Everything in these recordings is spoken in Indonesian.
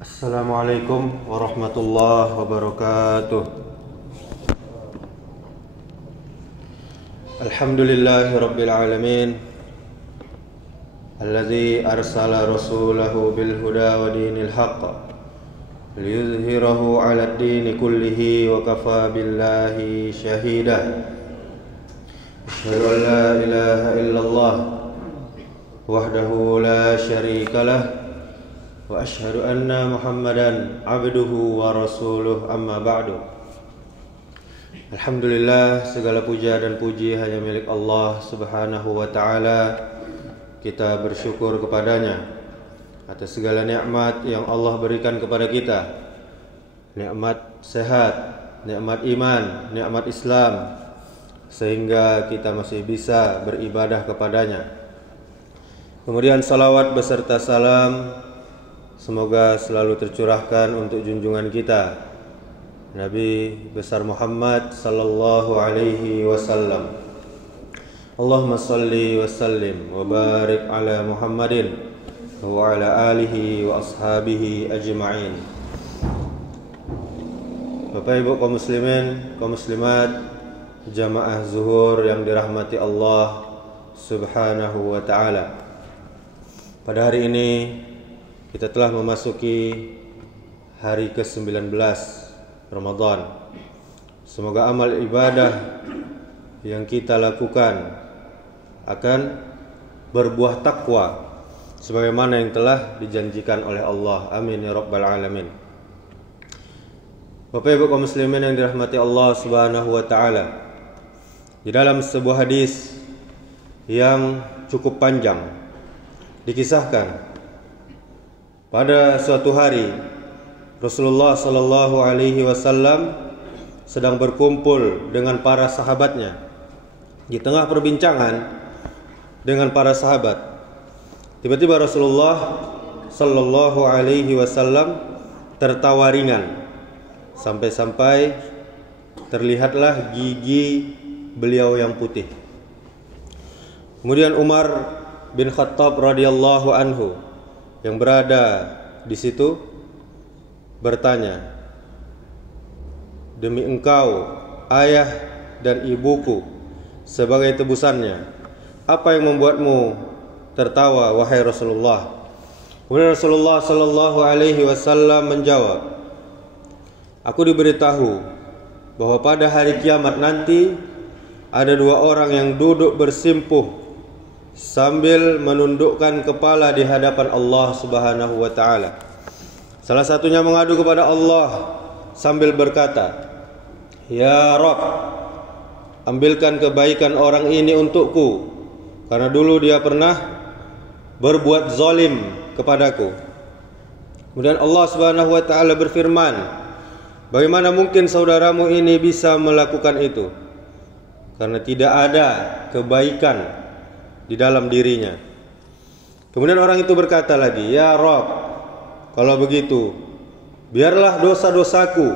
Assalamualaikum warahmatullahi wabarakatuh. Alhamdulillahi rabbil alamin, alladzi arsala rasulahu bil huda wa dinil haqq liyudhhirahu 'alad dini kullihi wa kafa billahi shahida. Asyhadu an la ilaha illallah wahdahu la syarika lah wa asyhadu anna Muhammadan abduhu wa rasuluh, amma ba'du. Alhamdulillah, segala puja dan puji hanya milik Allah Subhanahu wa ta'ala. Kita bersyukur kepadanya atas segala nikmat yang Allah berikan kepada kita. Nikmat sehat, nikmat iman, nikmat Islam, sehingga kita masih bisa beribadah kepadanya. Kemudian salawat beserta salam semoga selalu tercurahkan untuk junjungan kita Nabi besar Muhammad sallallahu alaihi wasallam. Allahumma salli wa sallim wa barik ala Muhammadin wa ala alihi wa ashabihi ajma'in. Bapak Ibu kaum muslimin, kaum muslimat, jamaah zuhur yang dirahmati Allah Subhanahu wa ta'ala. Pada hari ini kita telah memasuki hari ke-19 Ramadan. Semoga amal ibadah yang kita lakukan akan berbuah takwa sebagaimana yang telah dijanjikan oleh Allah. Amin ya rabbal alamin. Bapak Ibu kaum muslimin yang dirahmati Allah Subhanahu wa taala, di dalam sebuah hadis yang cukup panjang dikisahkan pada suatu hari Rasulullah sallallahu alaihi wasallam sedang berkumpul dengan para sahabatnya. Di tengah perbincangan dengan para sahabat, tiba-tiba Rasulullah sallallahu alaihi wasallam tertawa ringan sampai-sampai terlihatlah gigi beliau yang putih. Kemudian Umar bin Khattab radhiyallahu anhu yang berada di situ bertanya, "Demi engkau, ayah dan ibuku, sebagai tebusannya, apa yang membuatmu tertawa, wahai Rasulullah?" Kemudian Rasulullah sallallahu alaihi wasallam menjawab, "Aku diberitahu bahwa pada hari kiamat nanti ada dua orang yang duduk bersimpuh sambil menundukkan kepala di hadapan Allah Subhanahu wa ta'ala. Salah satunya mengadu kepada Allah sambil berkata, 'Ya Rabb, ambilkan kebaikan orang ini untukku, karena dulu dia pernah berbuat zalim kepadaku.' Kemudian Allah Subhanahu wa ta'ala berfirman, 'Bagaimana mungkin saudaramu ini bisa melakukan itu? Karena tidak ada kebaikan di dalam dirinya.' Kemudian orang itu berkata lagi, 'Ya Rabb, kalau begitu biarlah dosa-dosaku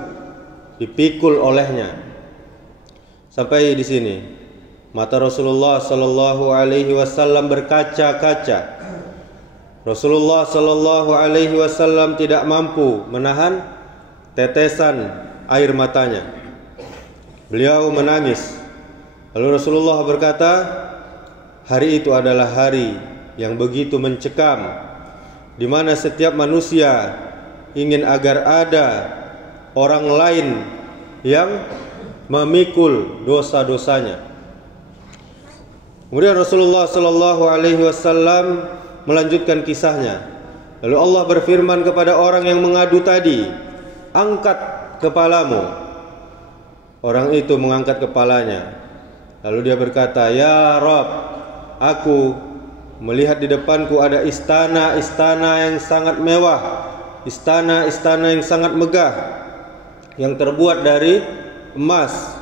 dipikul olehnya.' Sampai di sini mata Rasulullah sallallahu alaihi wasallam berkaca-kaca. Rasulullah sallallahu alaihi wasallam tidak mampu menahan tetesan air matanya. Beliau menangis. Lalu Rasulullah berkata, hari itu adalah hari yang begitu mencekam, di mana setiap manusia ingin agar ada orang lain yang memikul dosa-dosanya. Kemudian Rasulullah sallallahu alaihi wasallam melanjutkan kisahnya. Lalu Allah berfirman kepada orang yang mengadu tadi, "Angkat kepalamu." Orang itu mengangkat kepalanya. Lalu dia berkata, "Ya Rabb, aku melihat di depanku ada istana-istana yang sangat mewah, istana-istana yang sangat megah, yang terbuat dari emas,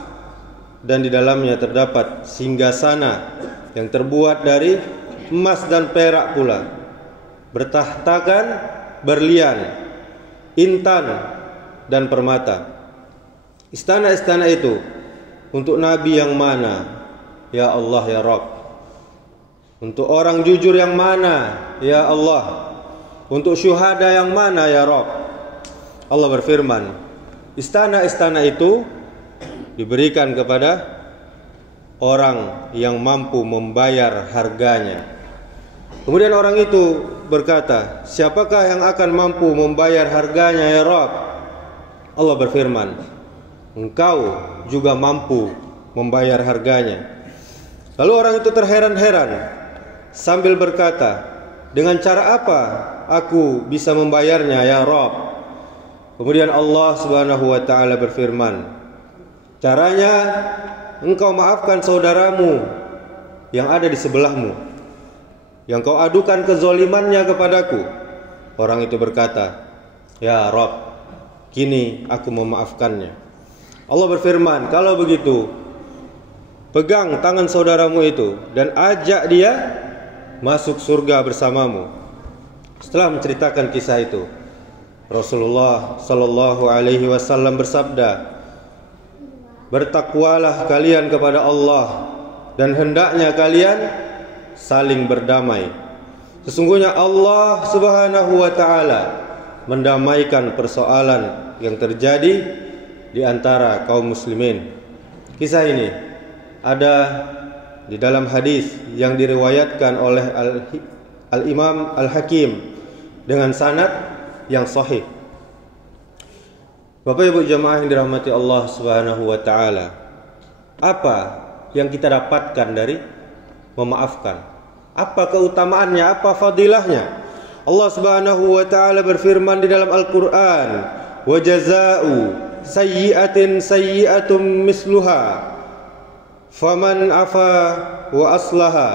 dan di dalamnya terdapat singgasana yang terbuat dari emas dan perak pula, bertahtakan berlian, intan dan permata. Istana-istana itu untuk nabi yang mana, ya Allah ya Rabb? Untuk orang jujur yang mana, ya Allah? Untuk syuhada yang mana, ya Rabb? Allah berfirman, istana-istana itu diberikan kepada orang yang mampu membayar harganya. Kemudian orang itu berkata, siapakah yang akan mampu membayar harganya ya Rabb? Allah berfirman, engkau juga mampu membayar harganya. Lalu orang itu terheran-heran sambil berkata, dengan cara apa aku bisa membayarnya ya Rabb? Kemudian Allah Subhanahu wa taala berfirman, caranya engkau maafkan saudaramu yang ada di sebelahmu, yang kau adukan kezolimannya kepadaku. Orang itu berkata, ya Rabb, kini aku memaafkannya. Allah berfirman, kalau begitu pegang tangan saudaramu itu dan ajak dia masuk surga bersamamu. Setelah menceritakan kisah itu, Rasulullah sallallahu alaihi wasallam bersabda, bertakwalah kalian kepada Allah dan hendaknya kalian saling berdamai. Sesungguhnya Allah Subhanahu wa taala mendamaikan persoalan yang terjadi di antara kaum muslimin. Kisah ini ada di dalam hadis yang diriwayatkan oleh Al-Imam Al-Hakim dengan sanad yang sahih. Bapak Ibu jamaah yang dirahmati Allah Subhanahu wa taala, apa yang kita dapatkan dari memaafkan? Apa keutamaannya? Apa fadilahnya? Allah Subhanahu wa taala berfirman di dalam Al-Qur'an, "Wa jazaa'u sayyi'atin sayyi'atum misluha, faman afa wa aslaha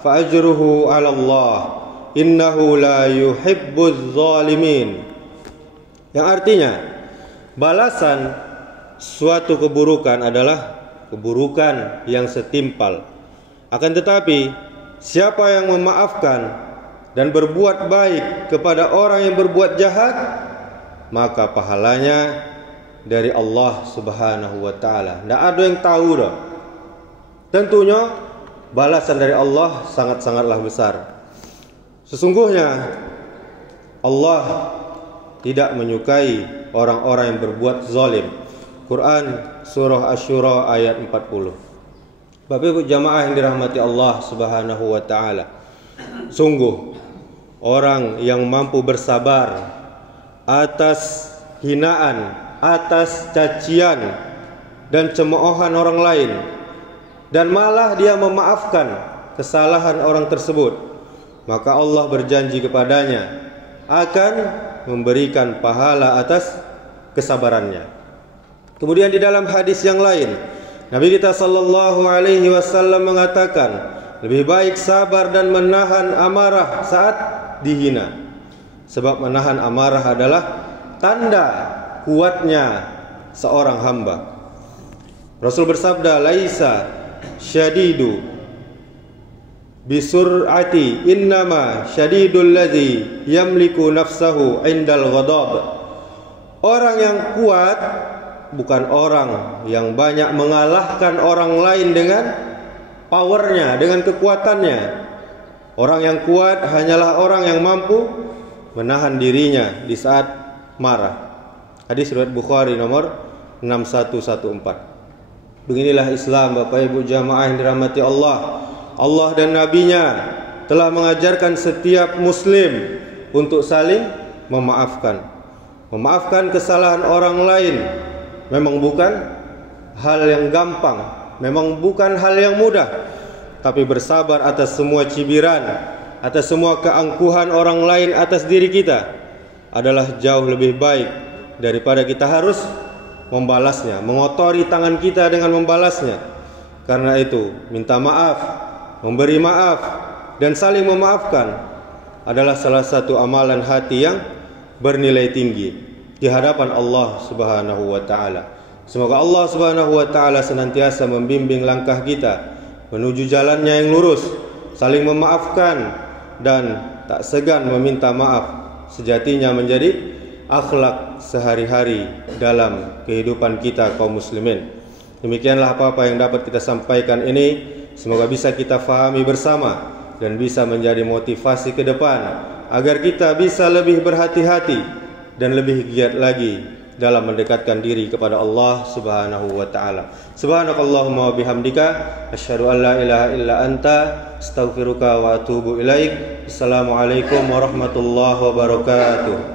fa ajruhu 'ala Allah, innahu la yuhibbuz zalimin." Yang artinya, balasan suatu keburukan adalah keburukan yang setimpal. Akan tetapi, siapa yang memaafkan dan berbuat baik kepada orang yang berbuat jahat, maka pahalanya dari Allah Subhanahu wa taala. Tidak ada yang tahu dah. Tentunya balasan dari Allah sangat-sangatlah besar. Sesungguhnya Allah tidak menyukai orang-orang yang berbuat zalim. Quran surah Asy-Syura ayat 40. Bapak Ibu jamaah yang dirahmati Allah Subhanahu wa taala, sungguh orang yang mampu bersabar atas hinaan, atas cacian dan cemoohan orang lain, dan malah dia memaafkan kesalahan orang tersebut, maka Allah berjanji kepadanya akan memberikan pahala atas kesabarannya. Kemudian di dalam hadis yang lain, Nabi kita sallallahu alaihi wasallam mengatakan, lebih baik sabar dan menahan amarah saat dihina, sebab menahan amarah adalah tanda kuatnya seorang hamba. Rasul bersabda, laisa syadidu bisur'ati, innama syadidul ladzi yamliku nafsahu indal ghadab. Orang yang kuat bukan orang yang banyak mengalahkan orang lain dengan powernya, dengan kekuatannya. Orang yang kuat hanyalah orang yang mampu menahan dirinya di saat marah. Hadis riwayat Bukhari nomor 6114. Beginilah Islam, Bapak Ibu jamaah yang dirahmati Allah. Allah dan Nabi-Nya telah mengajarkan setiap muslim untuk saling memaafkan. Memaafkan kesalahan orang lain memang bukan hal yang gampang, memang bukan hal yang mudah. Tapi bersabar atas semua cibiran, atas semua keangkuhan orang lain atas diri kita adalah jauh lebih baik daripada kita harus membalasnya, mengotori tangan kita dengan membalasnya. Karena itu, minta maaf, memberi maaf, dan saling memaafkan adalah salah satu amalan hati yang bernilai tinggi di hadapan Allah Subhanahu wa taala. Semoga Allah Subhanahu wa taala senantiasa membimbing langkah kita menuju jalannya yang lurus, saling memaafkan dan tak segan meminta maaf. Sejatinya menjadi akhlak sehari-hari dalam kehidupan kita kaum muslimin. Demikianlah apa-apa yang dapat kita sampaikan ini, semoga bisa kita fahami bersama dan bisa menjadi motivasi ke depan agar kita bisa lebih berhati-hati dan lebih giat lagi dalam mendekatkan diri kepada Allah Subhanahu wa taala. Subhanakallahumma wa bihamdika asyhadu an la ilaha illa anta astaghfiruka wa atubu ilaik. Assalamualaikum warahmatullahi wabarakatuh.